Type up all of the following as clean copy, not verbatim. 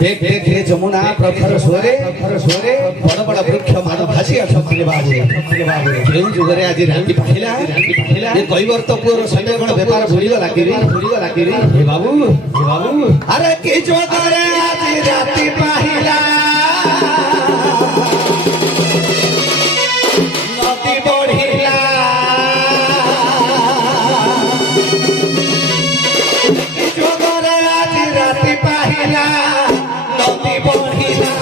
देख देख हे जमुना प्रखर सोरे बड़ बड़ वृक्ष मान भासी आछे बाबू केउ जुगरे आज राती पाहिला ये कैवर्त पुर संगे कोन व्यापार भूली गला कि हे बाबू अरे के जुगरे आज राती पाहिला नदी बढ़िला के जुगरे आज राती पाहिला नदी बढ़िला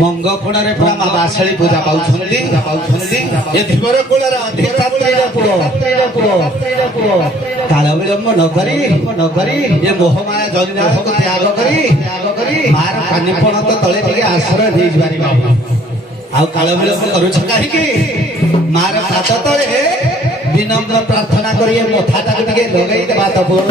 ମଙ୍ଗକୋଣରେ ପୁରା ମା ବାସଳି ପୂଜା ପାଉଛନ୍ତି ଏ ଧୀବର କୂଳର ଅଧିଷ୍ଠାତ୍ରୀର ପୁଅ କାଳ ବିଳମ୍ବ ନକରି ଏ ମୋହମାୟା ଜଗନ୍ନାଥଙ୍କୁ ତ୍ୟାଗ କରି ମାର କାନିପଣ ତ ତଳେ ଟିକେ ଆଶ୍ରୟ ଦେଇପାରିବ। ଆଉ କାଳ ବିଳମ୍ବ କରୁଛ କାହିଁକି? ମାର ପାଦ ତଳେ ବିନମ୍ର ପ୍ରାର୍ଥନା କରି ଏ ମଥାଟାକୁ ଟିକେ ଲଗେଇ ଦେବା ତ ପୁଅ।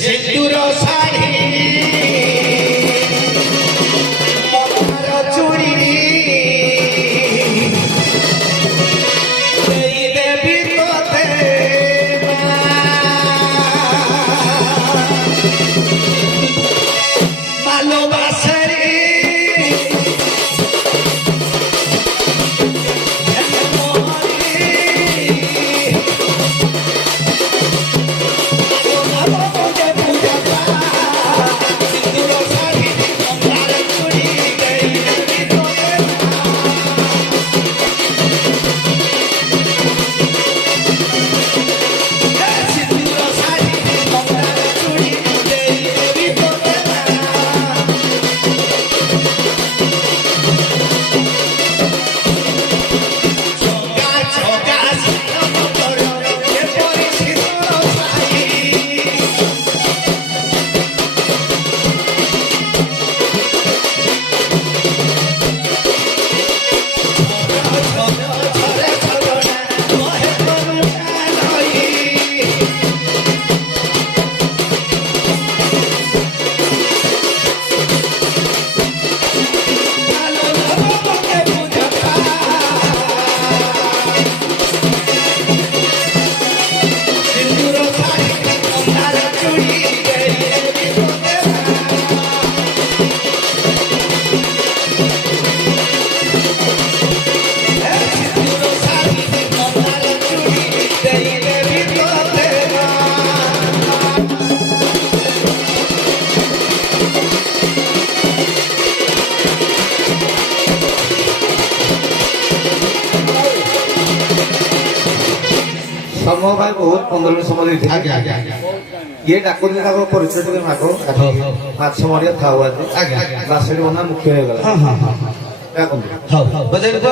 सिंदूर साड़ी ସମୟ ଭାଇ ବହୁତ 15 ମିନିଟ୍ ସମୟ ଦେଇଥିଲି ଆଜ୍ଞା ଆଜ୍ଞା ଆଜ୍ଞା ଇଏ ଡାକୁଥିଲେ ତାଙ୍କ ପରିଚୟ ଟିକେ ମାଗ ମାଛ ମରିଆ ଥାଉ ଆଜି ଆଜ୍ଞା ଆଜ୍ଞା ବାସେରୀ ବନା ମୁଖ୍ୟ ହେଇଗଲା ହଁ ହଁ ହଁ ହଁ ଡାକନ୍ତୁ ହଉ ହଉ ବଜାଇ ତ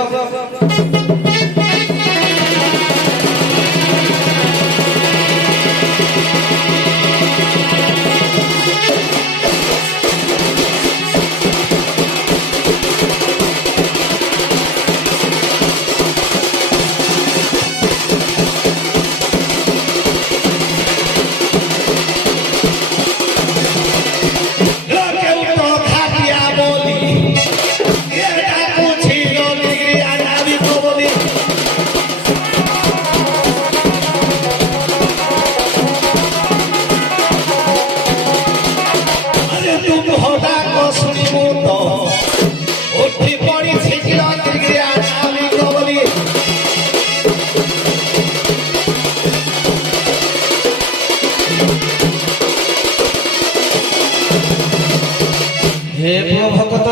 हे भगत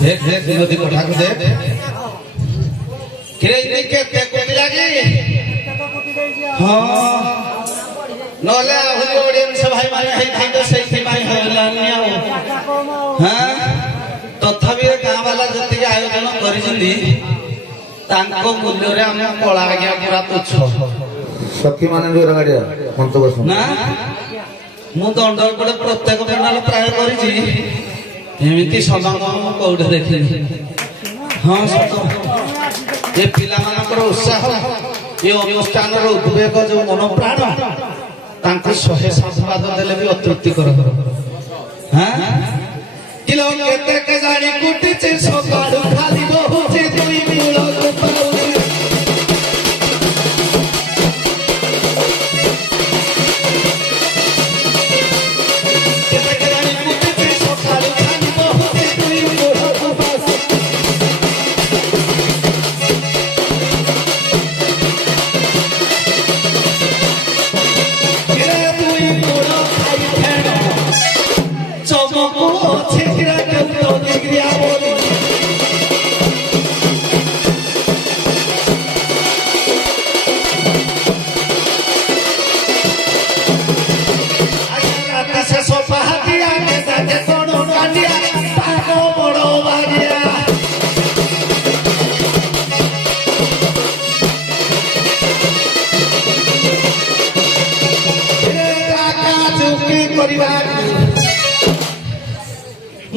देख देख नदी को ठाकुर देख किरे के कोटी लागी हां नले ऑडियंस भाई माने हे थाके सेठी भाई हलानी हां तथापि गां वाला जति के आयोजन करिसंदी तांको मूल्य रे हम कला गया पूरा तुच्छ सखी माने भी रगाडिया मंतो बस ना ମୁଁ ଦଣ୍ଡପଟେ ପ୍ରତ୍ୟେକ ପେଣ୍ଡାଲ ପ୍ରାୟ କରିଛି ଏମିତି ସମାଗମ ମୁଁ କୋଉଠି ଦେଖିନି ହଁ ସତ ଏ ପିଲାମାନଙ୍କର ଉତ୍ସାହ ଏ ଅନୁଷ୍ଠାନର ଉଦ୍ବେଗ ଯୋଉ ମନ ପ୍ରାଣ ତାଙ୍କୁ 100 ସାଧୁବାଦ ଦେଲେ ବି ଅତୃପ୍ତିକର ହାଁ କିଲୋ କେତେ କେଜାଣି କୁଟିଛି ସକାଳୁ ଖାଲି ବହୁଛି ଦୁଇ ମୂଳକୁ ପାଉଛି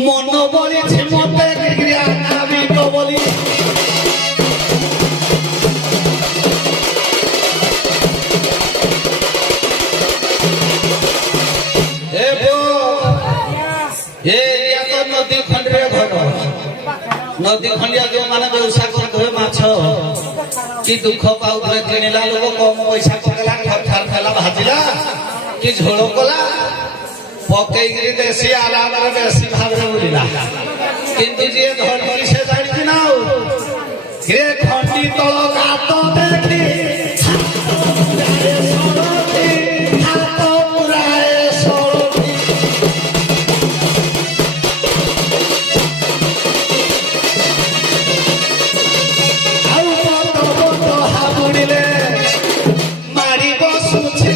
মন বলেছে মতে ক্রিয়া নাবিক বলি নদী খଣ୍ଡରେ ଘର ନଦୀ ଖଣ୍ଡିଆ ଯୋଉମାନେ ବ୍ୟବସାୟ କରୁଥିବେ ମାଛ କି ଦୁଃଖ ପାଉଥିବେ କିଣିଲା ଲୋକ କମ ପଇସା ପକେଇଲା ଠାର ଭାଜିଲା କି ଝୋଳ କଲା ପକେଇକିରି ଦେଶୀ ଆରାମରେ ବେଶୀ ଭାବରେ ବୁଲିଲା କିନ୍ତୁ ଯିଏ ଧରିକି ସେ ଜାଣିଛି ନା ଆଉ ଏ ଖଣ୍ଡି ତଳ ଗାତ ଦେଖି ହାତ ପୁରାଏ ସଳଖି ଆଉ ବଟ ହାବୁଡ଼ିଲେ ମାରି ବସୁଛି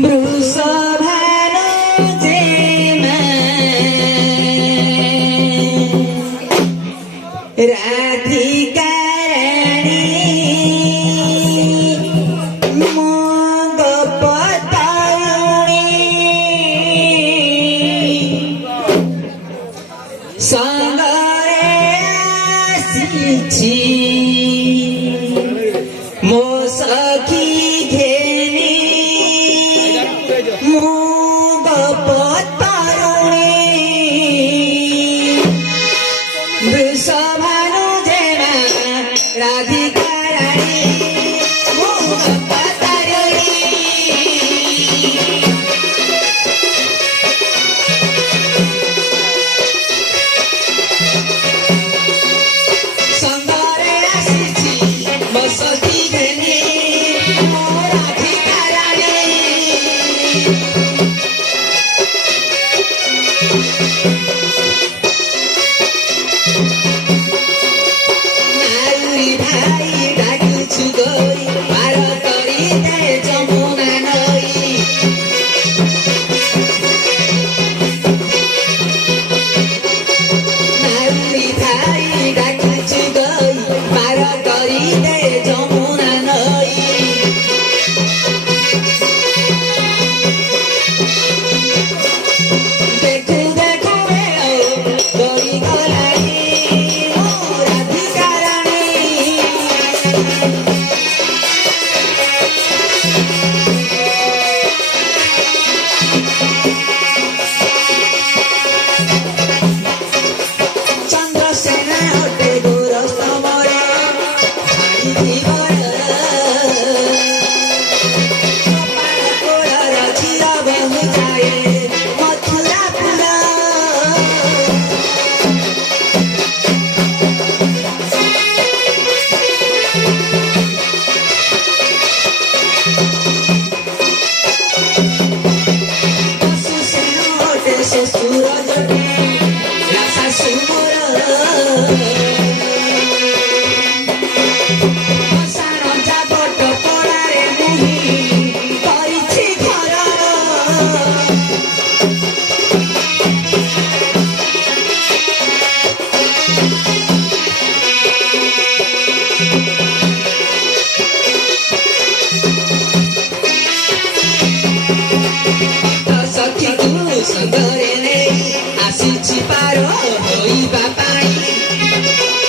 ବୃଷଭାନୁ ଯେମା ରାଧିକା ମୋ ସଖୀ ଘେନି ମୋ ଗପ ତରୁଣୀ ବୃଷଭାନୁ ଯେମା ରାଧିକା ରାଣୀ ମୋ ଗପ ତରୁଣୀ ସଙ୍ଗରେ ଆସିଛି ମୋ ସଖୀ ଘେନି ମୋ ରାଧିକା ରାଣୀ ନାଉରୀ ଭାଇ ଡାକୁଛୁ ଗୋରି ପାର କରି ଦେ ଯମୁନା ନଈ ନାଉରୀ ଭାଇ ଡାକୁଛୁ ଗୋରି ପାର କରି ଦେ ଯମୁନା ନଈ ଦେଖୁ ଦେଖୁ ବେଳ ଗଡ଼ି ଗଲାଣି ମୋ ରାଧିକା ରାଣୀ ଚନ୍ଦ୍ରସେନା ଅଟେ ଗୋର ସ୍ତମର ଭାଇ ଧୀବର କପାଳ କୋଳର ଚିର ବହୁ ଯାଏ ମଥୁରା ଫୁଲ ଶ୍ୱଶୁର ଅଟେ ଶ୍ୱଶୁର ଜଟେ ଶାଶୁ ମୋର ମଶାଣ ଜାବଟ ପଡ଼ାରେ ମୁହିଁ କରିଛି ଘର ସଖୀକୁ ସଙ୍ଗରେ ନେଇ ଆସିଛି ପାର ହୋଇବା ପାଇଁ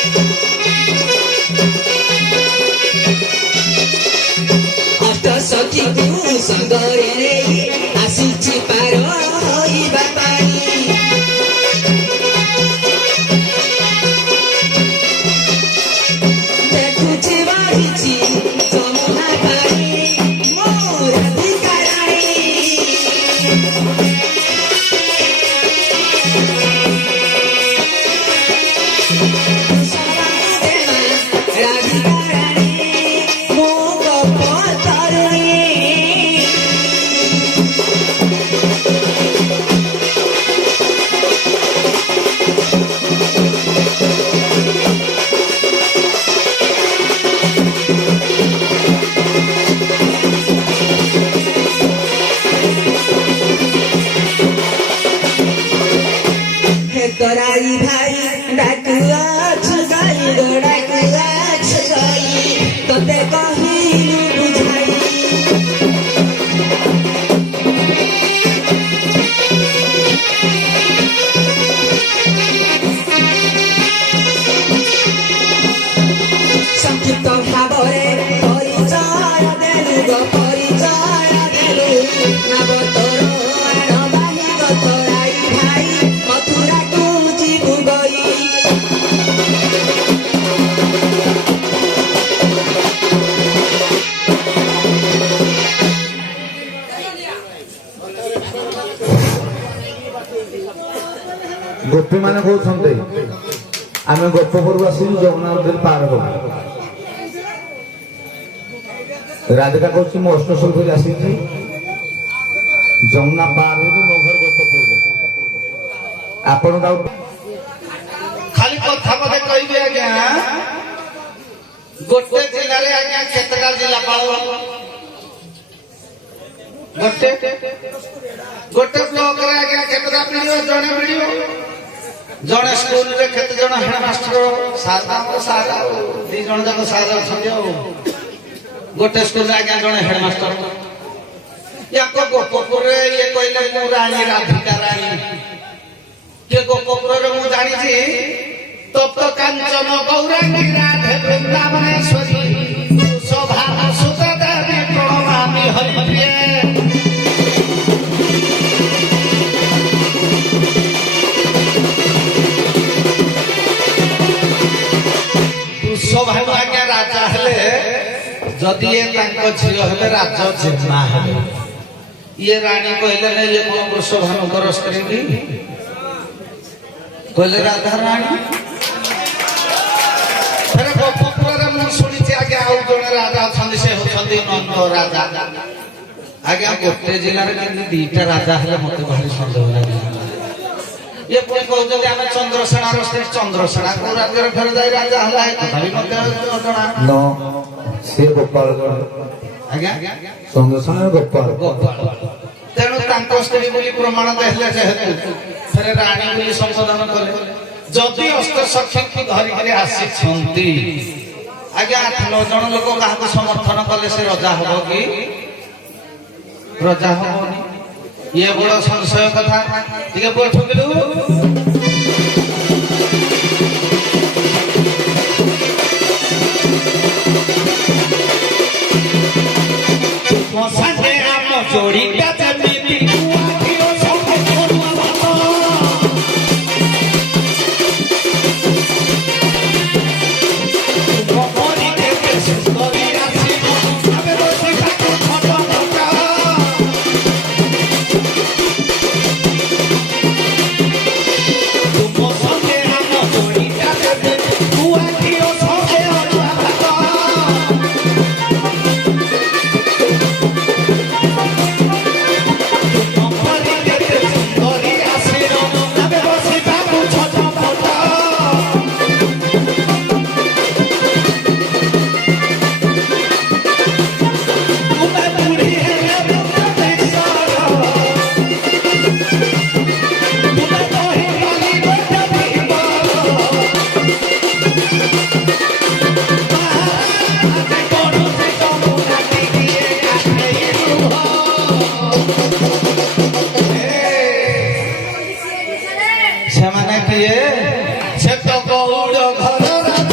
ଅଷ୍ଟ ସଖୀକୁ ସଙ୍ଗରେ ନେଇ ଆସିଛି ପାର ହୋଇବା ପାଇଁ ଦେଖୁଛି ବହିଛି ଯମୁନା ପାଣି ମୋ ରାଧିକା ରାଣୀ ରାଧିକା ରାଣୀ ମୋ ଗପ ତରୁଣୀ हे तराई भाई डाकुआछु गाई गो डाकुआछु गाई तोते कहिलु बुझाई संक्षिप्त भावरे परिचय देलु गो परिचय देलु नव तोर नबाही गो तराई भाई मथुरा को जीवु गई ଗୋପୀ ମାନେ କହୁଛନ୍ତି ଆମେ ଗୋପପୁରରୁ ଆସିଲୁ ଯମୁନା ନଦୀ ପାର ହବୁ ରାଧିକା କହୁଛି ମୁଁ ଅଷ୍ଟଶୁଳପୁର ଆସିଛି ଯମୁନା ପାର ହେଇକି ମୋ ଘର ଗୋପପୁର ଆପଣ ଖାଲି କଥା ମତେ କହିବି ଆଜ୍ଞା ଗୋଟେ ଜିଲ୍ଲାରେ ଆଜ୍ଞା କେତେଟା ଜିଲ୍ଲାପାଳ गोटे गोटे ब्लॉक रे आज्ञा केतरा वीडियो जणे वीडियो जणे स्कूल रे केते जण हेड मास्टर सादा सादा दी जण जाक सादा अछियो गोटे स्कूल रे आज्ञा जणे हेड मास्टर याको गोपपुर रे ये कहले मु रानी राधिका रानी के गोपपुर रे मु जानि छी तप्त कांचन गौरांगी राधे वृंदावनेश्वरी शोभा सुत देवी प्रणमामि हरिप्रिये शोभा आज्ञा राजा हेले जदि ये तांको झियो हेले राजा जेमा हेले ये रानी कहले ने ये कोन वृषभानुकर स्त्री की कहले राधा रानी फेर गोपपुर रे मु सुनि छी आज्ञा आउ जने राजा छंदी से होछंदी नंद राजा आज्ञा गोटे जिल्ला रे केन दीटा राजा हेले मते भारी संदेह लागला ये पुणी कहते आम चंद्रसेना स्त्री चंद्रसेना को राज्य फेर जाई राजा हला तथापि मते जणा नो से गोपालगढ़ आज्ञा चंद्रसेना गोपाल तेणु तांको स्त्री बोली प्रमाण देले जेहेतु फेर रानी बोली संशोधन कले जदि अस्त सखी धरि करे आसी छंती आज्ञा 8-9 जण लोक काहको समर्थन कले से राजा हबो कि राजा हबोनी ये बड़ संशय कथा ठीक है ठुकिलु मसाजे आम जोड़ी का जमीती आखियो सब छोड़वा बात मोरी के सुंदरी राशि अबे रोटी का छोटा छोटा मसाजे आम जोड़ी का जमीती आखियो सब छोड़वा बात ସେମାନେ କିଏ ସେ ତ ଗୌଡ଼ ଘର ଭାତ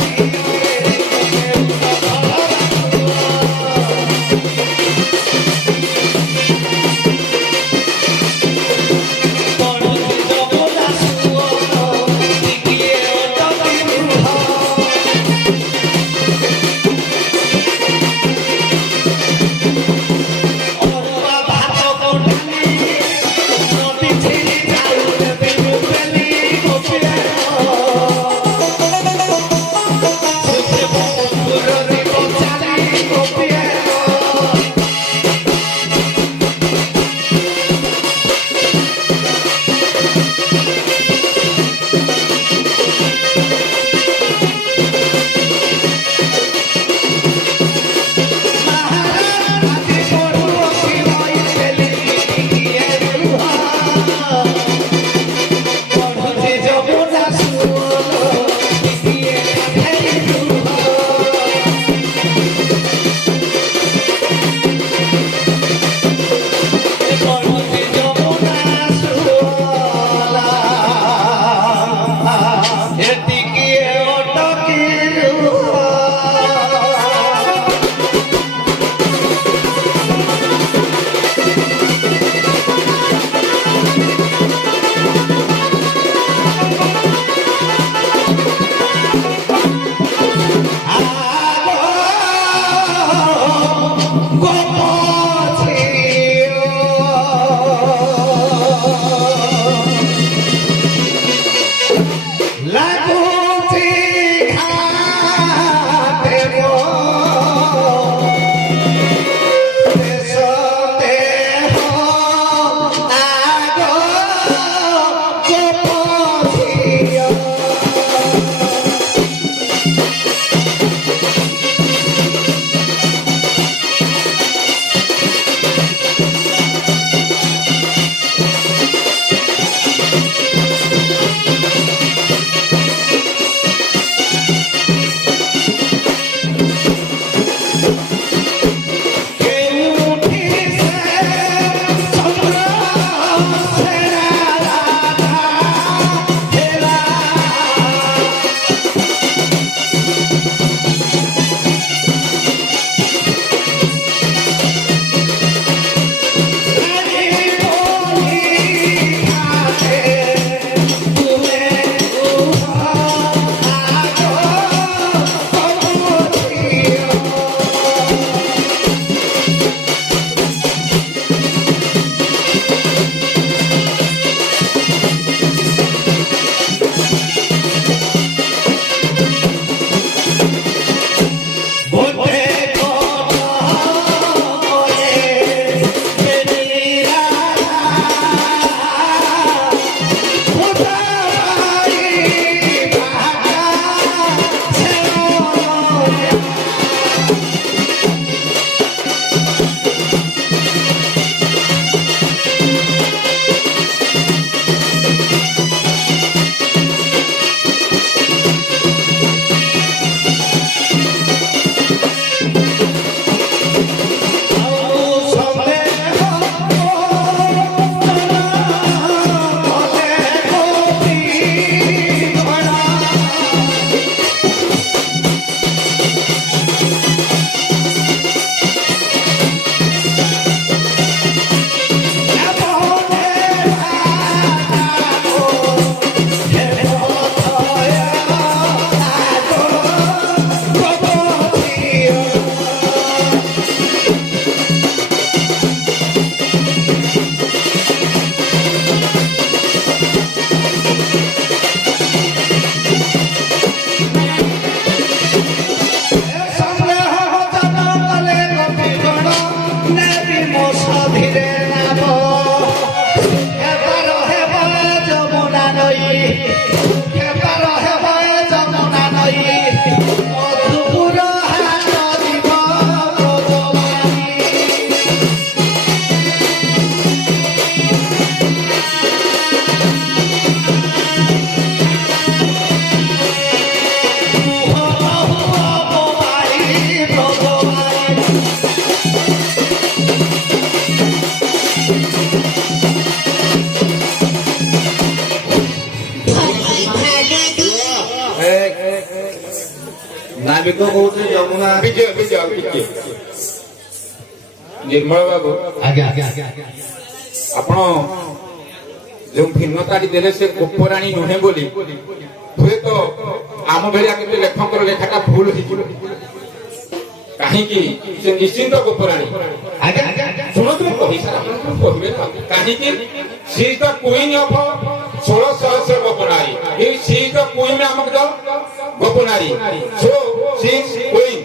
আমি তো কହୁଛି ଯମୁନା ବିଜୟ ବିଜୟ ବିଜୟ ନିର୍ମଳ ବାବୁ ଆଜ୍ଞା ଆଜ୍ଞା ଆଜ୍ଞା ଆପଣ ଯୋଉ ଭିନ୍ନତାଟି ଦେଲେ ସେ ଗୋପରାଣୀ ନୁହେଁ ବୋଲି ହୁଏତ ଆମ ଭଳିଆ କେତେ ଲେଖକର ଲେଖାଟା ଭୁଲ ହେଇଯିବ କାହିଁକି ସେ ନିଶ୍ଚିନ୍ତ ଗୋପରାଣୀ ଆଜ୍ଞା ଆଜ୍ଞା ଶୁଣନ୍ତୁ ମୁଁ କହିସାରା ଆପଣଙ୍କୁ କହିବେ ନା କାହିଁକି she is the queen of 1600 ଗୋପନାରୀ she is the queen of the ଗୋପନାରୀ so she is queen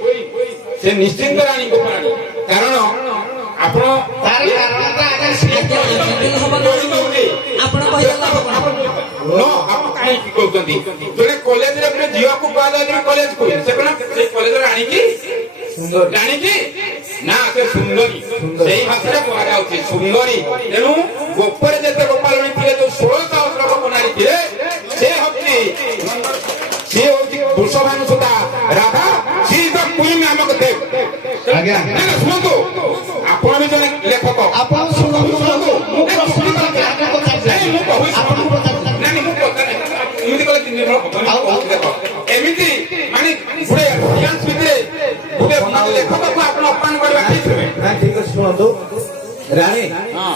ସେ ନିଶ୍ଚିନ୍ତ ରାଣୀ ଗୋପରାଣୀ କାରଣ ଆପଣ ତାର କାରଣଟା ଆଜ୍ଞା ଆପଣ କହିଲେ ଆପଣ କାହିଁକି କହୁଛନ୍ତି ଜଣେ କଲେଜରେ ଗୋଟେ ଝିଅକୁ କୁହାଯାଉଛି କଲେଜ କୁଇନ୍ ସେ କଣ ସେ କଲେଜରେ ଆଣିକି ଜାଣିକି ନା ସେ ସୁନ୍ଦରୀ ସେଇ ଭାଷାରେ କୁହାଯାଉଛି ସୁନ୍ଦରୀ ତେଣୁ ଗୋପରେ ଯେତେ ଗୋପାଳଣୀ ଥିଲେ ଯୋଉ 1600 ଗୋପନାରୀ ଥିଲେ ସେ ହଉଛି ବୃଷଭାନୁ ସୁତା ରାଧା ସି ଦ କୁଇନ୍ ନାମକ ଦେବ ଆଜ୍ଞା ଶୁଣନ୍ତୁ ଆପଣ ବି ଜଣେ ଲେଖକ ଆପଣ ଶୁଣନ୍ତୁ ଶୁଣନ୍ତୁ ମୁଁ ପ୍ରଶ୍ନ କରୁଛି ଆଜ୍ଞା ନାଇଁ, ମୁଁ କହୁଛି ଆପଣଙ୍କୁ ପଚାରୁଛି ନାଇଁ, ମୁଁ ପଚାରେ ଏମିତି କଲେ ନିର୍ମଳ ହବନି କହୁଛି ଦେଖ ଏମିତି ମାନେ ଗୋଟେ ଡ୍ୟାନ୍ସ ଭିତରେ ଗୋଟେ ଲେଖକକୁ ଆପଣ ଅପମାନ କରିବା ଠିକ ନୁହେଁ ନା ଠିକ ଅଛି ଶୁଣନ୍ତୁ ରାଣୀ ହଁ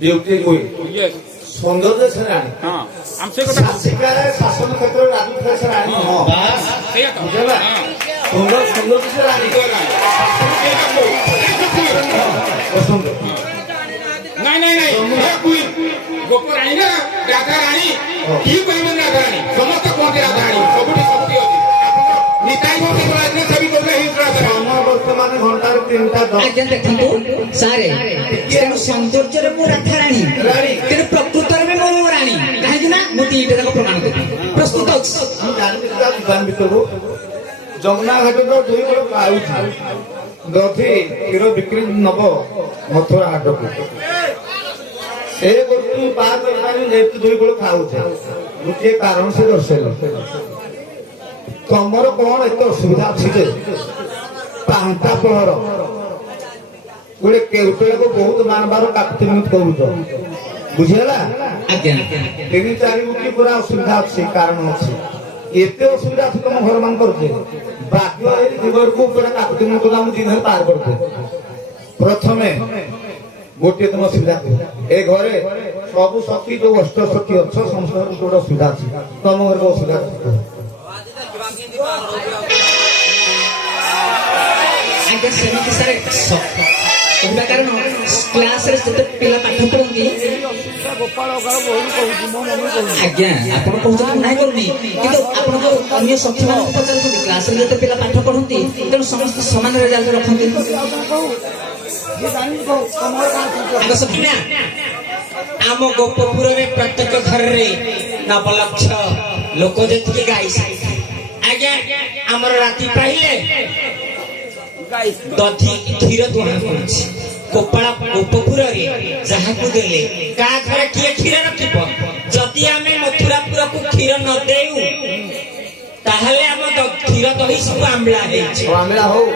ବିୟୁଟି କୁଇନ୍ ୟେସ୍ ସୌନ୍ଦର୍ଯ୍ୟ ସେ ରାଣୀ ହଁ ଆମେ ସେ କଥା ଶାସିକାରେ ଶାସନ କ୍ଷେତ୍ରରେ ରାଜୁଥିବା ସେ ରାଣୀ ହଁ ସେଇଆ ତ ବୁଝିଲା ସୁନ୍ଦର ସୌନ୍ଦର୍ଯ୍ୟ ସେ ରାଣୀ ପସନ୍ଦ ନାଇଁ ନାଇଁ ନାଇଁ ଗୋପ ରାଣୀ ନା ରାଧା ରାଣୀ କିଏ କହିବେ ରାଧା ରାଣୀ ସମସ୍ତେ କୁହନ୍ତି ରାଧା ରାଣୀ ସବୁଠି ସବୁଠି ଅଛି ନିତାଇ ଭକ୍ତି କରାଯାଇଥିଲେ ସେ ବି କହିଲେ ହିଁ ରାଧା ରାଣୀ ସମୟ ବର୍ତ୍ତମାନ ଘଣ୍ଟାରେ 3ଟା 10 ଆଜ୍ଞା ଦେଖନ୍ତୁ ସାରେ ତେଣୁ ସୌନ୍ଦର୍ଯ୍ୟରେ ମୁଁ ରାଧାରାଣୀ ତେଣୁ ପ୍ରକୃତରେ ବି ମୁଁ ରାଣୀ କାହିଁକି ନା ମୁଁ ଦିଟା ଯାକ ପ୍ରମାଣ ଦେବି ପ୍ରସ୍ତୁତ ଅଛି ମୁଁ ଜାଣିଥିଲି ତା ଦୋକାନ ଭିତରୁ ଯମୁନା ଘାଟର 2 ଗୋଳ ପାଉଛି ଦଧି କ୍ଷୀର ବିକ୍ରି ନବ ମଥୁରା ହାଟକୁ ସେ ଗୋଟୁ ପାର କରିପାରି ଯେହେତୁ 2 ଗୋଳ ଖାଉଛେ ଗୋଟିଏ କାରଣ ସେ ଦର୍ଶାଇଲ ତମର କଣ ଏତେ ଅସୁବିଧା ଅଛି ଯେ ପାହାନ୍ତା ପହର ଗୋଟେ କେଉଟକୁ ବହୁତ ବାରମ୍ବାର କାକୁତି ମିନିଟ୍ କରୁଛ ବୁଝିହେଲା ଆଜ୍ଞା 3-4 ମୁଠି ପୁରା ଅସୁବିଧା ଅଛି କାରଣ ଅଛି ଏତେ ଅସୁବିଧା ଅଛି ତମ ଘର ମାନ କରୁଛେ ବାକ୍ୟ ଏଇ ଜୀବନକୁ ପୁରା କାକୁତି ମିନିଟ୍ ଆମେ 2 ଦିନ ପାର କରୁଛେ ପ୍ରଥମେ ଗୋଟିଏ ତମ ଅସୁବିଧା ଏ ଘରେ ସବୁ ଶକ୍ତି ଯୋଉ ଅଷ୍ଟ ଶକ୍ତି ଅଛ ସମସ୍ତଙ୍କର ଗୋଟେ ଅସୁବିଧା ଅଛି ତମ ଘରେ ଅସୁବିଧା ଅଛି ଆଜ୍ଞା ସେମିତି ସାରେ କହିବା କାରଣ କ୍ଲାସରେ ଯେତେ ପିଲା ପାଠ ପଢନ୍ତି ଆଜ୍ଞା ଆପଣ କହୁଛନ୍ତି ମୁଁ ନାହିଁ କରୁନି କିନ୍ତୁ ଆପଣଙ୍କ ଅନ୍ୟ ସଖୀ ମାନଙ୍କୁ ପଚାରୁଛନ୍ତି କ୍ଲାସରେ ଯେତେ ପିଲା ପାଠ ପଢନ୍ତି ତେଣୁ ସମସ୍ତେ ସମାନ ରେଜଲ୍ଟ ରଖନ୍ତି ସଖୀ ନା ଆମ ଗୋପପୁରରେ ପ୍ରତ୍ୟେକ ଘରରେ 9 ଲକ୍ଷ ଲୋକ ଯେତିକି ଗାଈ ଆଜ୍ଞା ଆମର ରାତି ପାଇଲେ ଦଧି କ୍ଷୀର ଦୁହାଁ କରୁଛି ଗୋପାଳ ଗୋପପୁରରେ ଯାହାକୁ ଦେଲେ କାହା ଘରେ କିଏ କ୍ଷୀର ରଖିବ ଯଦି ଆମେ ମଥୁରାପୁରକୁ କ୍ଷୀର ନ ଦେଉ ତାହେଲେ ଆମ କ୍ଷୀର ଦହି ସବୁ ଆମ୍ବିଳା ହେଇଛି ଆମିଳା ହଉ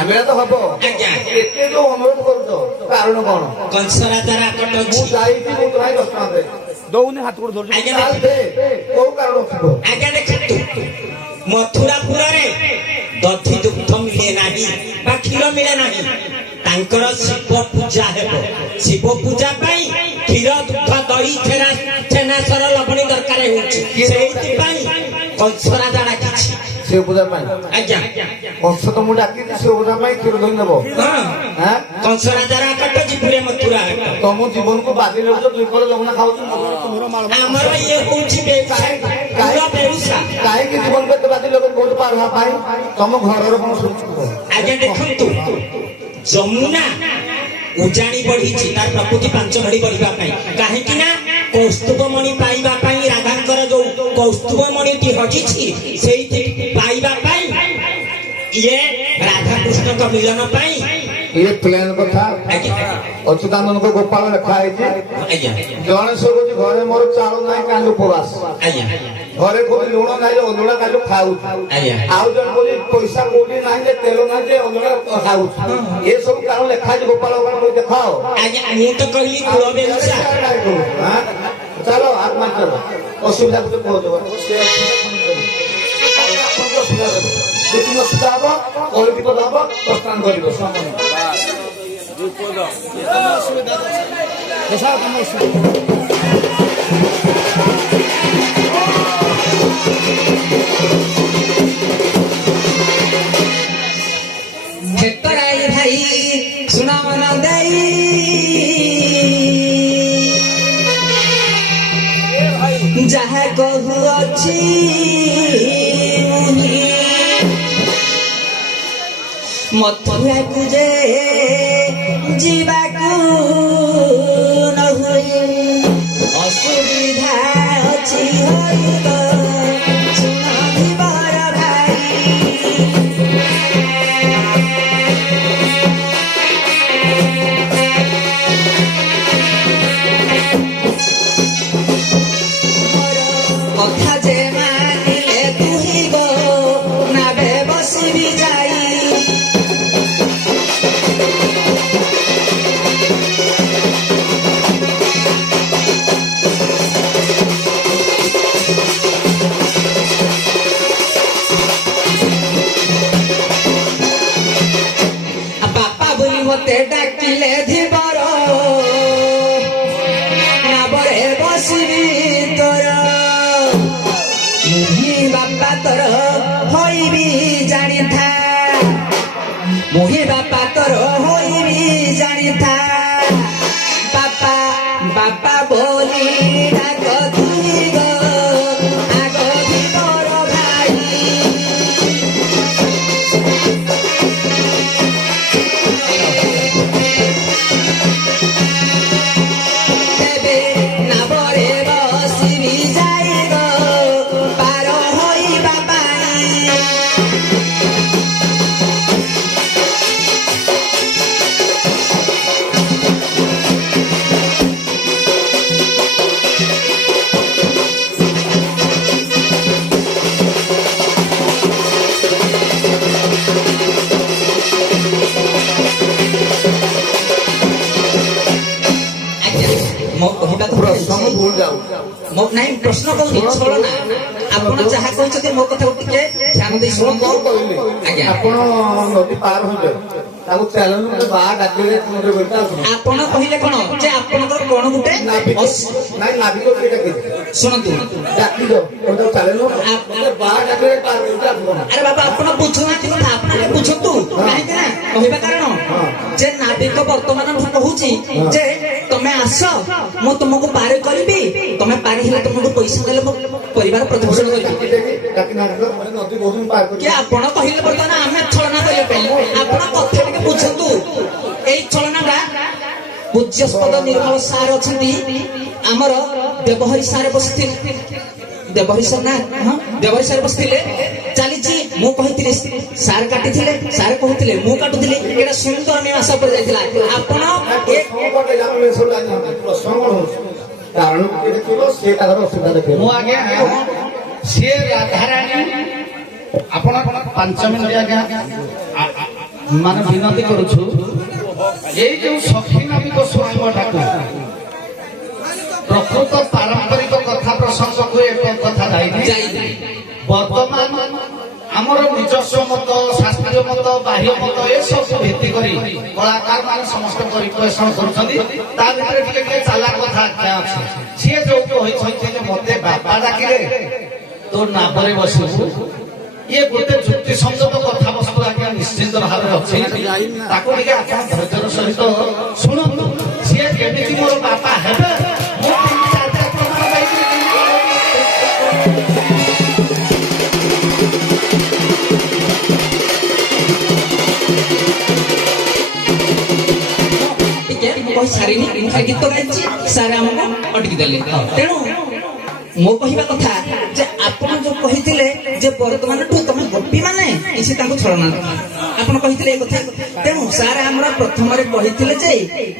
ଆମିଳା ତ ହବ ଆଜ୍ଞା ଏତେ ଯୋଉ ଅନୁରୋଧ କରୁଛ କାରଣ କଣ କଂସ ରାଜାର ଆକଟ ମୁଁ ଅଛି ଯାଇକି ମୁଁ ତ ଭାଇ 10 ଟଙ୍କା ଦେ ଦଉନି ହାତ ଗୋଡ଼ ଧରୁଛୁ ଆଜ୍ଞା ଚାଲ ଦେ କୋଉ କାରଣ ଅଛି କୁହ? ଆଜ୍ଞା ଦେଖନ୍ତୁ ମଥୁରାପୁରରେ ଦଧି ଦୁଗ୍ଧ ମିଳେ ନାହିଁ ବା କ୍ଷୀର ମିଳେ ନାହିଁ ତାଙ୍କର ଶିବ ପୂଜା ହେବ ଶିବ ପୂଜା ପାଇଁ କ୍ଷୀର ଦୁଗ୍ଧ ଦହି ଛେନାସର ଲବଣୀ ଦରକାର ହେଉଛି ସେଇଥିପାଇଁ କଂସ ରାଜା ଡାକିଛି ସେ ପୂଜା ପାଇଁ ଆଜ୍ଞା କଂସ ତ ମୁଁ ଡାକିଛି ସେ ପୂଜା ପାଇଁ କ୍ଷୀର ଦହି ନେବ ହଁ କଂସ ରାଜାର ଆକଟ ଯିବୁରେ ମଥୁରା ତମ ଜୀବନକୁ ବାଜି ନେଉଛ 2 କଳ ଯମୁନା ଖାଉଛ ଆମର ଇଏ ହଉଛି ବେଉସା କାହିଁକି ଜୀବନକୁ ଏତେ ବାଜି ଲୋକ ବହୁତ ପାର ପାଇଁ ତମ ଘରର କଣ ଶୁଣୁଛୁ ଆଜ୍ଞା ଦେଖନ୍ତୁ ଯମୁନା ଉଜାଣି ବଢିଛି ତାର ପ୍ରକୃତି 5 ଘଡ଼ି ବଢିବା ପାଇଁ କାହିଁକି ନା କୌସ୍ତୁଭମଣି ପାଇବା ପାଇଁ ରାଧାଙ୍କର ଯୋଉ କୌସ୍ତୁଭମଣିଟି ହଜିଛି ସେଇଠି ପାଇବା ପାଇଁ ଇଏ ରାଧାକୃଷ୍ଣଙ୍କ ମିଳନ ପାଇଁ ये प्लेन कथा अच्युतानंद गोपाल लिखा है जड़े सब घरे मोर चाउल ना काल उपवास घरे कोई लुण ना अलुड़ा काल खाऊ आउ जन बोली पैसा कोटी ना तेल ना अलुड़ा खाऊ ये सब कारण लिखा है गोपाल देखाओ तो कहली चलो आत्मा चलो असुविधा ଯେତିକି ଅସୁବିଧା ହବ କଳି ବିପଦ ହବ ପ୍ରସ୍ଥାନ କରିବ ସମାନ କ୍ଷେତରାଇ ଭାଇ ଶୁଣ ମନ ଦେଇ ଯାହା କହୁଅଛି ମଥୁରାକୁ ଯେ ଯିବାକୁ ନ ହୁଏ ଅସୁବିଧା ଅଛି ହୋଇବ ଶୁଣ ଧୀବର ଭାଇ କଥା ଯେ ମାନିଲେ ତୁହିବ ନାବେ ବସିବି ଯାଇ ବାପା ବୋଲି ମତେ ଡାକିଲେ ଧୀବର ନାବରେ ବସିବି ତୋର ମୁହିଁ ବାପା ତୋର ହୋଇବି ଜାଣିଥା ମୁହିଁ ବାପା ତୋର ହୋଇବି ଜାଣିଥା ବାପା ବାପା ବୋଲି ଡାକ ତୁହିବ ଆଗ ଧୀବର ଭାଇ ତେବେ ନାବରେ ବସିବି ଯାଇବ ପାର ହୋଇବା ପାଇଁ ମୋ କହିବା କଥା ପ୍ରସଙ୍ଗ ଭୁଲ ଯାଉ ମୋ ନାଇଁ ପ୍ରଶ୍ନ କହୁନି ଛଳନା ଆପଣ ଯାହା କହୁଛନ୍ତି ମୋ କଥାକୁ ଟିକେ ଧ୍ୟାନ ଦେଇ ଶୁଣନ୍ତୁ କଣ କହିଲେ ଆଜ୍ଞା ଆପଣ ନଦୀ ପାର ହେବେ ତାକୁ ଚାଲନ୍ତୁ ବା ଡାକିଲେ ତୁମରେ ବେଟା ଆପଣ କହିଲେ କଣ ଯେ ଆପଣଙ୍କର କଣ ଗୋଟେ ନାବିକ ନାଇଁ ନାବିକ କିଏ ଡାକିଲେ ଶୁଣନ୍ତୁ ଡାକିଲ ତାକୁ ଚାଲନ୍ତୁ ବା ଡାକିଲେ ପାର ବେଟା ଆରେ ବାବା ଆପଣ ବୁଝୁନାହାନ୍ତି କଥା ଆପଣ ଟିକେ ବୁଝନ୍ତୁ କାହିଁକି ନା କହିବା କାରଣ ଯେ ନାବିକ ବର୍ତ୍ତମାନ ମୁଁ କହୁଛି ଯେ ତମେ ଆସ ମୁଁ ତୁମକୁ ପାର କରିବି ତମେ ପାରି ହେଲେ ତୁମକୁ ପଇସା ଦେଲେ ମୋ ପରିବାର ପ୍ରତିପୋଷଣ କରିବି ଡାକି ନାହାନ୍ତି ନଦୀ ବହୁତ ପାର କି କରିବେ ଆପଣ କହିଲେ ବର୍ତ୍ତମାନ ଆମେ ଛଳନା କରିବା ପାଇଁ ଆପଣ କଥା ଟିକେ ବୁଝନ୍ତୁ ଏଇ ଛଳନାଟା ପୂଜ୍ୟସ୍ପଦ ନିର୍ମଳ ସାର୍ ଅଛନ୍ତି ଆମର ଦେବହରି ସାର୍ ବସିଥିଲେ ଦେବହରି ସାର୍ ନା ହଁ ଦେବହରି ସାର୍ ବସିଥିଲେ ଚାଲିଛି ମୁଁ କହିଥିଲି ସାର୍ କାଟିଥିଲେ ସାର୍ କହୁଥିଲେ ମୁଁ କାଟୁଥିଲି ଏଇଟା ସୁନ୍ଦର ମୀମାଂସା ଉପରେ ଯାଇଥିଲା ଆପଣ କାରଣ ଥିବ ସେ ତାଙ୍କର ଅସୁବିଧା ଦେଖେ ମୁଁ ଆଜ୍ଞା ସିଏ ରାଧାରାଣୀ ଆପଣ 5 ମିନିଟ୍ ଆଜ୍ଞା ମାନେ ବିନତି କରୁଛୁ ଏଇ ଯୋଉ ସଖୀ ନାବିକ ସ୍ୱୟଂଟାକୁ ପ୍ରକୃତ ପାରମ୍ପରିକ କଥା ପ୍ରସଙ୍ଗକୁ ଏକ କଥା ଯାଇନି ବର୍ତ୍ତମାନ ଆମର ନିଜସ୍ୱ ମତ ଶାସ୍ତ୍ରୀୟ ମତ ବାହ୍ୟ ମତ ଏସବୁ ଭିତ୍ତି କରି କଳାକାର ମାନେ ସମସ୍ତେ ପରିବେଷଣ କରୁଛନ୍ତି ତା ଭିତରେ ଟିକେ ଟିକେ ଚାଲାକ କଥା ଆଜ୍ଞା ଅଛି ସିଏ ଯୋଉ କହିଛନ୍ତି ଯେ ମତେ ବାପା ଡାକିଲେ ତୋ ନାବରେ ବସିବୁ ଇଏ ଗୋଟେ ଯୁକ୍ତି ସଂଯୋଗ କଥାବସ୍ତୁ ଆଜ୍ଞା ନିଶ୍ଚିନ୍ତ ଭାବରେ ଅଛି ତାକୁ ଟିକେ ଆପଣ ଧୈର୍ଯ୍ୟର ସହିତ ଶୁଣନ୍ତୁ ସିଏ କେମିତି ମୋର ବାପା ହେବେ ମୁଁ 3-4ଟା ପ୍ରମାଣ ପାଇଥିଲି ଟିକେ କହି ସାରିନି ଗୀତ ଗାଇଛି ସାର୍ ଆମକୁ ଅଟକି ଦେଲେ ତେଣୁ ମୋ କହିବା କଥା ଯେ ଆପଣ ଯୋଉ କହିଥିଲେ ଯେ ବର୍ତ୍ତମାନଠୁ ତମେ ଗୋପୀ ମାନେ ସେ ତାଙ୍କୁ ଛଳନା ଆପଣ କହିଥିଲେ ଏ କଥା ତେଣୁ ସାର୍ ଆମର ପ୍ରଥମରେ କହିଥିଲେ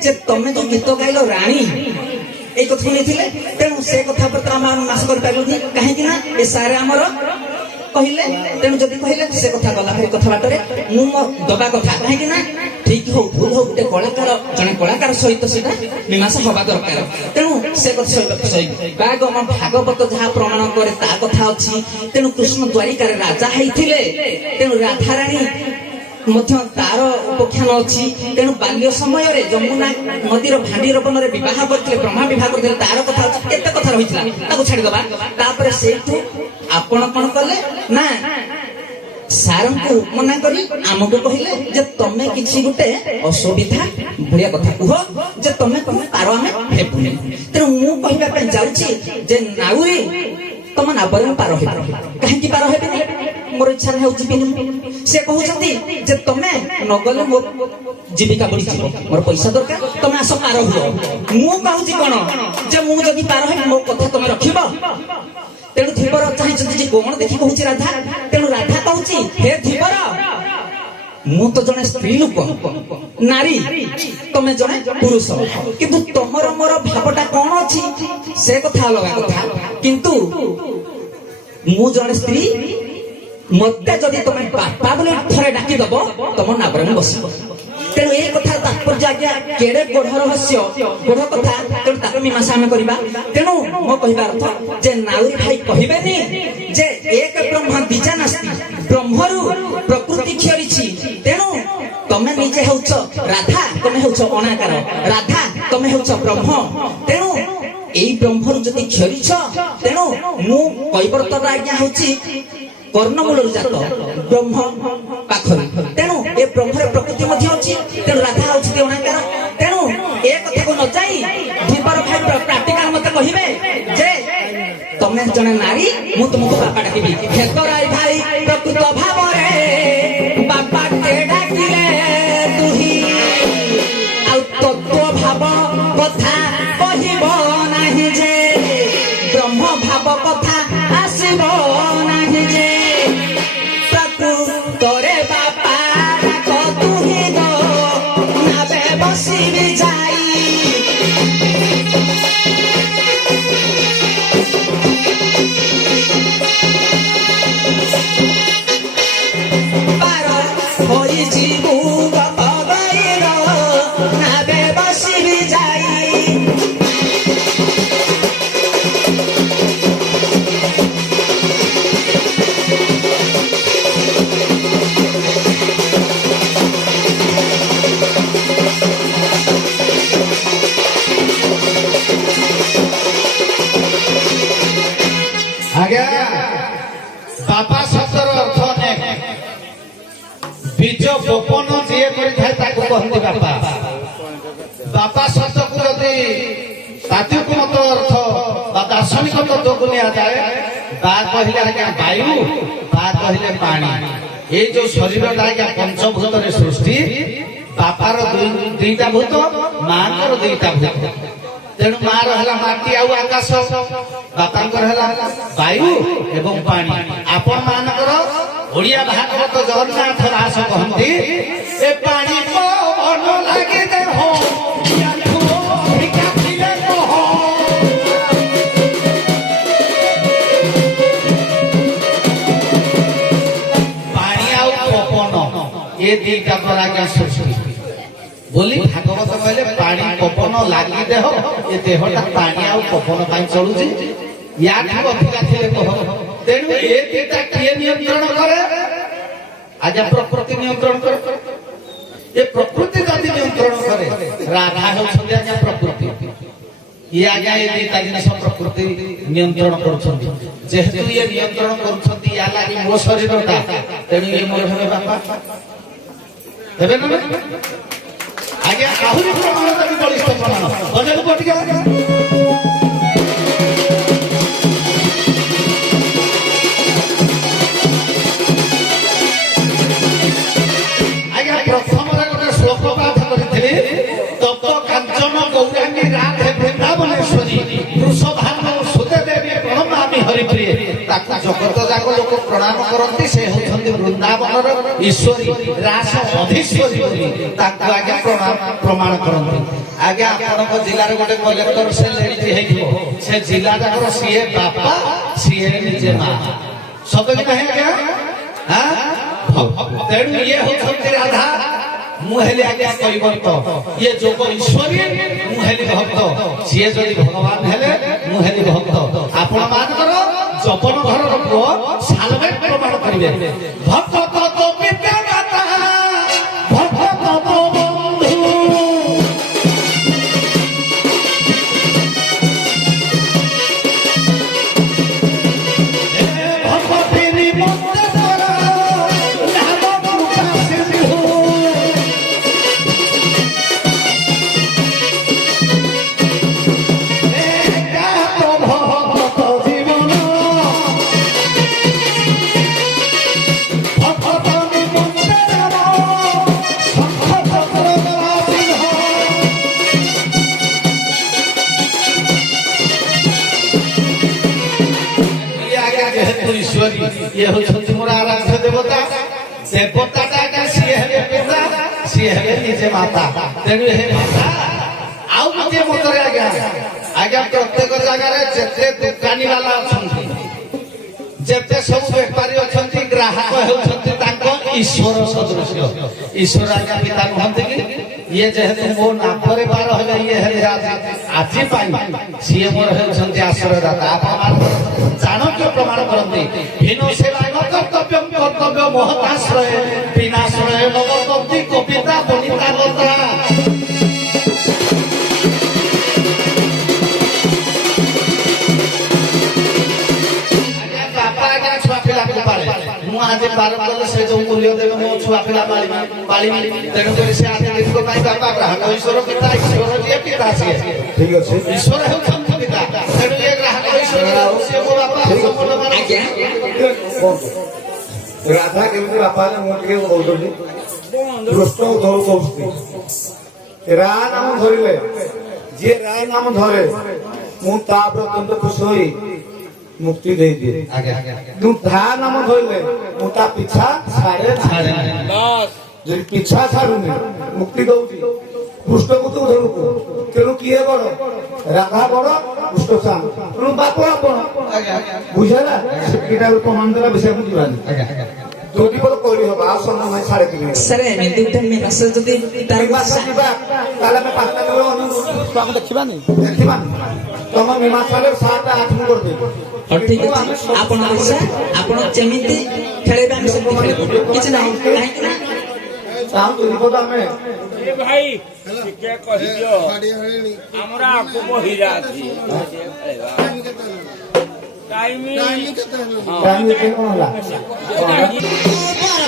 ଯେ ତମେ ଯୋଉ ଗୀତ ଗାଇଲ ରାଣୀ এই কথা নেইଥିଲେ ତେଣୁ ସେ କଥା ଉପରେ ଆମେ ମାସ କରିପାରିଲୁନି କାହିଁକି ନା ଏ ସାର୍ ଆମର କହିଲେ ତେଣୁ ଯଦି କହିଲେ ସେ କଥା ଗଲା ଭାଇ କଥା ବାଟରେ ମୁଁ ମୋ ଦବା କଥା କାହିଁକି ନା ଠିକ ହଉ ଭୁଲ ହଉ ଗୋଟେ କଳାକାର ଜଣେ କଳାକାର ସହିତ ସେଟା ମୀମାଂସା ହବା ଦରକାର ତେଣୁ ସେ କଥା ବାଗ ଆମ ଭାଗବତ ଯାହା ପ୍ରମାଣ କରେ ତା କଥା ଅଛି ତେଣୁ କୃଷ୍ଣ ଦ୍ୱାରିକାରେ ରାଜା ହେଇଥିଲେ ତେଣୁ ରାଧାରାଣୀ ମଧ୍ୟ ତାର ଉପାଖ୍ୟାନ ଅଛି ତେଣୁ ବାଲ୍ୟ ସମୟରେ ଯମୁନା ନଦୀର ଭାଣ୍ଡିର ବନରେ ବିବାହ କରିଥିଲେ ବ୍ରହ୍ମା ବିବାହ କରିଥିଲେ ତାର କଥା ଅଛି କେତେ କଥା ରହିଥିଲା ତାକୁ ଛାଡ଼ିଦବା ତାପରେ ସେଇଠୁ ଆପଣ କଣ କଲେ ନା ସାରଙ୍କୁ ମନା କରି ଆମକୁ କହିଲେ ଯେ ତମେ କିଛି ଗୋଟେ ଅସୁବିଧା ଭଳିଆ କଥା କୁହ ଯେ ତମେ ପାର ଆମେ ହେବୁନି ତେଣୁ ମୁଁ କହିବା ପାଇଁ ଯାଉଛି ଯେ ନାଉରୀ ତମ ନାବରେ ମୁଁ ପାର ହେବି କାହିଁକି ପାର ହେବିନି ମୋର ଇଚ୍ଛା ନାହିଁ ଯିବିନି ସେ କହୁଛନ୍ତି ଯେ ତମେ ନଗଲେ ମୋ ଜୀବିକା ବଢିଯିବ ମୋର ପଇସା ଦରକାର ତମେ ଆସ ପାର ହୁଅ ମୁଁ କହୁଛି କଣ ଯେ ମୁଁ ଯଦି ପାର ହେବି ମୋ କଥା ତମେ ରଖିବ ତେଣୁ ଧୀବର ଚାହିଁଛନ୍ତି ଯେ କଣ ଦେଖି କହୁଛି ରାଧା ତେଣୁ ରାଧା କହୁଛି ହେ ଧୀବର ମୁଁ ତ ଜଣେ ସ୍ତ୍ରୀ ଲୋକ ନାରୀ ତମେ ଜଣେ ପୁରୁଷ କିନ୍ତୁ ତମର ମୋର ଭାବଟା କଣ ଅଛି ସେ କଥା ଅଲଗା କଥା କିନ୍ତୁ ମୁଁ ଜଣେ ସ୍ତ୍ରୀ ମତେ ଯଦି ତମେ ବାପା ବୋଲି ଥରେ ଡାକିଦବ ତମ ନାବରେ ମୁଁ ବସିବ ତେଣୁ ଏଇ କଥା ତାତ୍ପର୍ଯ୍ୟ ଆଜ୍ଞା କେଡେ ବଢ ରହସ୍ୟ ବଢ କଥା ତେଣୁ ତାକୁ ମୀମାଂସା ଆମେ କରିବା ତେଣୁ ମୋ କହିବା ଅର୍ଥ ଯେ ନାଉରୀ ଭାଇ କହିବେନି ଯେ ଏକ ବ୍ରହ୍ମ ଦ୍ୱିଜା ନାସ୍ତି ବ୍ରହ୍ମରୁ ପ୍ରକୃତି କ୍ଷରିଛି ତେଣୁ ତମେ ନିଜେ ହେଉଛ ରାଧା ତମେ ହେଉଛ ଅନାକାର ରାଧା ତମେ ହେଉଛ ବ୍ରହ୍ମ ତେଣୁ ଏଇ ବ୍ରହ୍ମରୁ ଯଦି କ୍ଷରିଛ ତେଣୁ ମୁଁ କୈବର୍ତ୍ତର ଆଜ୍ଞା ହଉଛି କର୍ଣ୍ଣମୂଳରୁ ଜାତ ବ୍ରହ୍ମ ପାଖରେ ତେଣୁ ଏ ବ୍ରହ୍ମର ପ୍ରକୃତି ମଧ୍ୟ ଅଛି ତେଣୁ ରାଧା ହଉଛି ଅନାକାର ତେଣୁ ଏ କଥାକୁ ନ ଯାଇ ଧୀବର ଭାଇ ପ୍ରାକ୍ଟିକାଲ ମତେ କହିବେ ଯେ ତମେ ଜଣେ ନାରୀ ମୁଁ ତୁମକୁ ବାପା ଡାକିବି ହେତରାଇ ଭାଇ ପ୍ରକୃତ ଭାବରେ ବାପା ଡାକିଲେ ତୁହି ଆଉ ତତ୍ତ୍ୱ ଭାବ କଥା କହିବ ନାହିଁ ଯେ ବ୍ରହ୍ମ ଭାବ କଥା ଆସିବ ନାହିଁ ଯେ ତୋରେ ବାପା ତୁହି ଦୋ ନାବେ ବସିବି ଯାଇ ପାର ହୋଇଯିବୁ ଗପ ଗଇର ନାବେ ବସିବି ଯାଇ ଆଜ୍ଞା ବାପା ଶବ୍ଦର ଅର୍ଥ ଅନେକ ବୀଜ ବୋପନ ଯିଏ କରିଥାଏ ତାକୁ କହନ୍ତି ବାପା ବାପା ଶବ୍ଦକୁ ଯଦି ତାତ୍ତ୍ୱିକ ମତ ଅର୍ଥ ବା ଦାର୍ଶନିକ ତତ୍ତ୍ୱକୁ ନିଆଯାଏ ବା କହିଲେ ଆଜ୍ଞା ବାୟୁ ବା କହିଲେ ପାଣି ଏଇ ଯୋଉ ଶରୀରଟା ଆଜ୍ଞା ପଞ୍ଚଭୂତରେ ସୃଷ୍ଟି ବାପାର ଦୁଇଟା ଭୂତ ମାଙ୍କର ଦୁଇଟା ଭୂତ ତେଣୁ ମାର ହେଲା ମାଟି ଆଉ ଆକାଶ ବାପାଙ୍କର ହେଲା ବାୟୁ ଏବଂ ପାଣି ଆପଣ ମାନଙ୍କର ଓଡିଆ ଭାଗବତ ଜଗନ୍ନାଥ ଦାସ କହନ୍ତି ଏ ପାଣି ପବନ ଲାଗି ଦେହ ପାଣି ଆଉ ପବନ ଏ ଦିଟା ଦ୍ୱାରା ଆଜ୍ଞା ସୃଷ୍ଟି ବୋଲି ଭାଗବତ କହିଲେ ପାଣି ପବନ ଲାଗି ଦେହ ଏ ଦେହଟା ପାଣି ଆଉ ପବନ ପାଇଁ ଚଳୁଛି ୟାଠୁ ଅଧିକା ଥିଲେ କହ ତେଣୁ ଏ ଦିଟା କିଏ ନିୟନ୍ତ୍ରଣ କରେ ଆଜ୍ଞା ପ୍ରକୃତି ନିୟନ୍ତ୍ରଣ କରେ ଏ ପ୍ରକୃତି ଯଦି ନିୟନ୍ତ୍ରଣ କରେ ରାଧା ହେଉଛନ୍ତି ଆଜ୍ଞା ପ୍ରକୃତି ଇଏ ଆଜ୍ଞା ଏ ଦିଟା ଜିନିଷ ପ୍ରକୃତି ନିୟନ୍ତ୍ରଣ କରୁଛନ୍ତି ଯେହେତୁ ଇଏ ନିୟନ୍ତ୍ରଣ କରୁଛନ୍ତି ୟା ଲାଗି ମୋ ଶରୀରଟା ତେଣୁ ଇଏ ମୋର ହେବେ ବାପା ହେବେ ନା ଆଜ୍ଞା ଆହୁରି ପ୍ରମାଣ ଦେବି ବଳିଷ୍ଠ ପ୍ରମାଣ ବଜାରକୁ ଟିକେ ଆଜ୍ଞା ପ୍ରଥମରେ ଗୋଟେ ଶ୍ଲୋକ ପାଠ କରିଥିଲି ତପ୍ତ କାଞ୍ଚନ ଗୌରାଙ୍ଗୀ ରାଧେ ବୃନ୍ଦାବନେଶ୍ୱରୀ ବୃଷଭାନୁ ସୁତେ ଦେବୀ ପ୍ରଣମାମି ହରିପ୍ରିୟ ତାକୁ ଜଗତ ଯାକ ଲୋକ ପ୍ରଣାମ କରନ୍ତି ସେ ହେଉଛନ୍ତି ବୃନ୍ଦାବନର ଈଶ୍ୱରୀ ରାସ ଅଧୀଶ୍ୱରୀ ବୋଲି ତାକୁ ଆଜ୍ଞା ପ୍ରମାଣ କରନ୍ତି ଆଜ୍ଞା ଆପଣଙ୍କ ଜିଲ୍ଲାରେ ଗୋଟେ କଲେକ୍ଟର ସେ ଲେଡିଜ ହେଇଥିବ ସେ ଜିଲ୍ଲା ଯାକର ସିଏ ବାପା ସିଏ ନିଜେ ମା सत कि नहीं आज्ञा हाँ तेणु ये होती राधा मुहेली आज्ञा कैवर्त ये जोग ईश्वरी मुहेली भक्त सीए जदि भगवान हेले मुहेली भक्त आपण मानकर जपन घर पुओ सालवे प्रमाण करिवे भक्त तो पिता माता भक्त तो बंधु भक्ति मुक्त कर नाम कृपा सिंधु ये होछन मोर आराध्य देवता देवताटा का सिए हेबे पिता सिए हेबे निजे माता तेनु हे माता आउ मते मतरे आज्ञा प्रत्येक जगह रे जेते दुकानी वाला अछंती जेते सब व्यापारी अछंती ग्राहक हेउछंती ताको ईश्वर सदृश ईश्वर आज्ञा पिता कहते कि ये जेहेतु मो नापरे पार हो ये हे आज पाई सीए मोर हेउछंती आश्रय दाता आप जानो के प्रमाण करते भिन्न सेवा कर्तव्य कर्तव्य महताश्रय विनाश्रय नवकप्ति कविता बनिता लता आज बार बार से जो मूल्य देवे मो छुआ पिला बाली तेणु कर से आते देखो पाई बापा ग्राहक ईश्वर पिता ईश्वर जी पिता से ठीक अछि ईश्वर है संत पिता तेणु ये ग्राहक ईश्वर से मो बापा समोल मार राधा केमती बापा ने मोटे बोलदोली दुष्ट धौ कौस्ती रा नाम धरिले जे रा नाम धरे मु तापर अत्यंत खुश होई मुक्ति दे दिए तू धा नाम धरले मु ता पीछा छाड़े बस जे पीछा छाड़ुनी मुक्ति दउची कृष्ण को तू धरु तेणु किए बड़ राधा बड़ कृष्ण सान तेणु बाप आपण बुझला सेटा प्रमाण देला विषय बुझिबानी जोटी पर कोली हो आ सन्ना मैं छाड़े दिले सर एमे दुटा में रस जदी तार भाषा दिबा काला में पास्ता दिबो अनुरोध हम देखिबानी तम मीमांसा ले 7-8 कर दे ठीक अछि आपण पैसा आपण जेमिति खेलेबा हम सब खेलेबो किछ नाही काहे ना साम तो रिपोर्ट में ए भाई के कहि दियो हमरा को बहिरा छी टाइम टाइम के कोन होला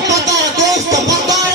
पकार दोस्त पकार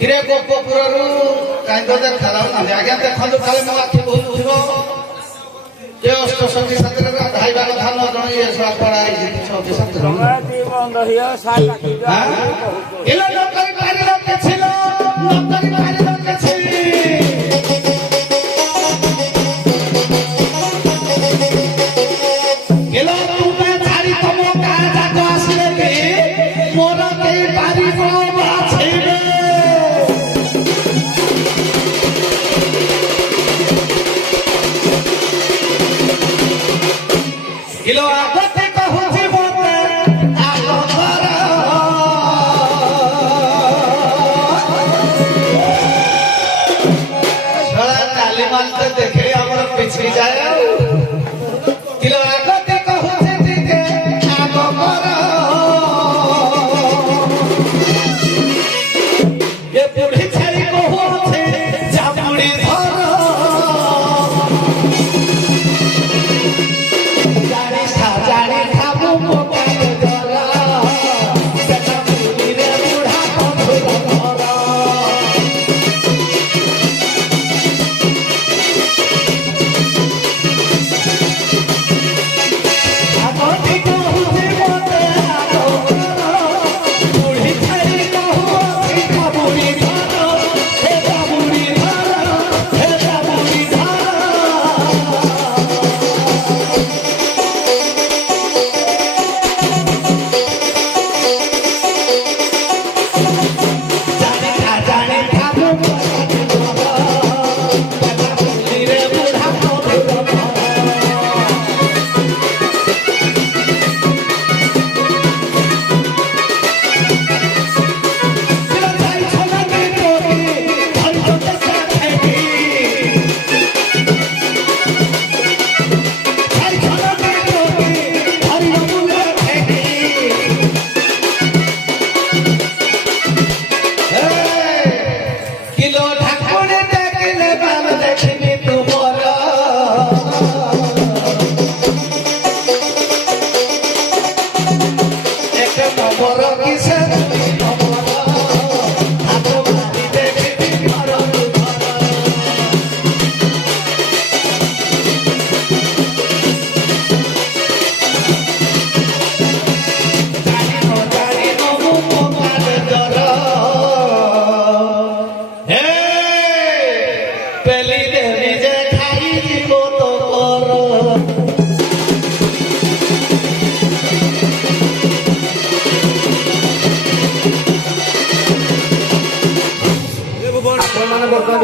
କିରେ ଗୋପପୁରରୁ କାହିଁ ତ ଦେଖାଯାଉ ନାହାନ୍ତି ଆଜ୍ଞା ଦେଖନ୍ତୁ କାଳେ ମୋ ଆଖି ଭୁଲୁଥିବ ଏ ଅଷ୍ଟଷଠି ସାତରେ ଧାଇବା କଥା ନ ଜଣ ଇଏ ପଡା ହେଇଛି ଷଠି ସାତରେ ନକରି ପାରିଲ କିଛି ନକରି ପାରିଲ କିଛି किलो आगते कहूची बोते आगोर सड़ा ताली मारते देखे हमर पिछड़ी जाए किलो आगते कहूची दिके आगोर ये बुढ़ी छड़ी कहूची जामुड़ी धर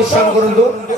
ପରିଶ୍ରମ କରନ୍ତୁ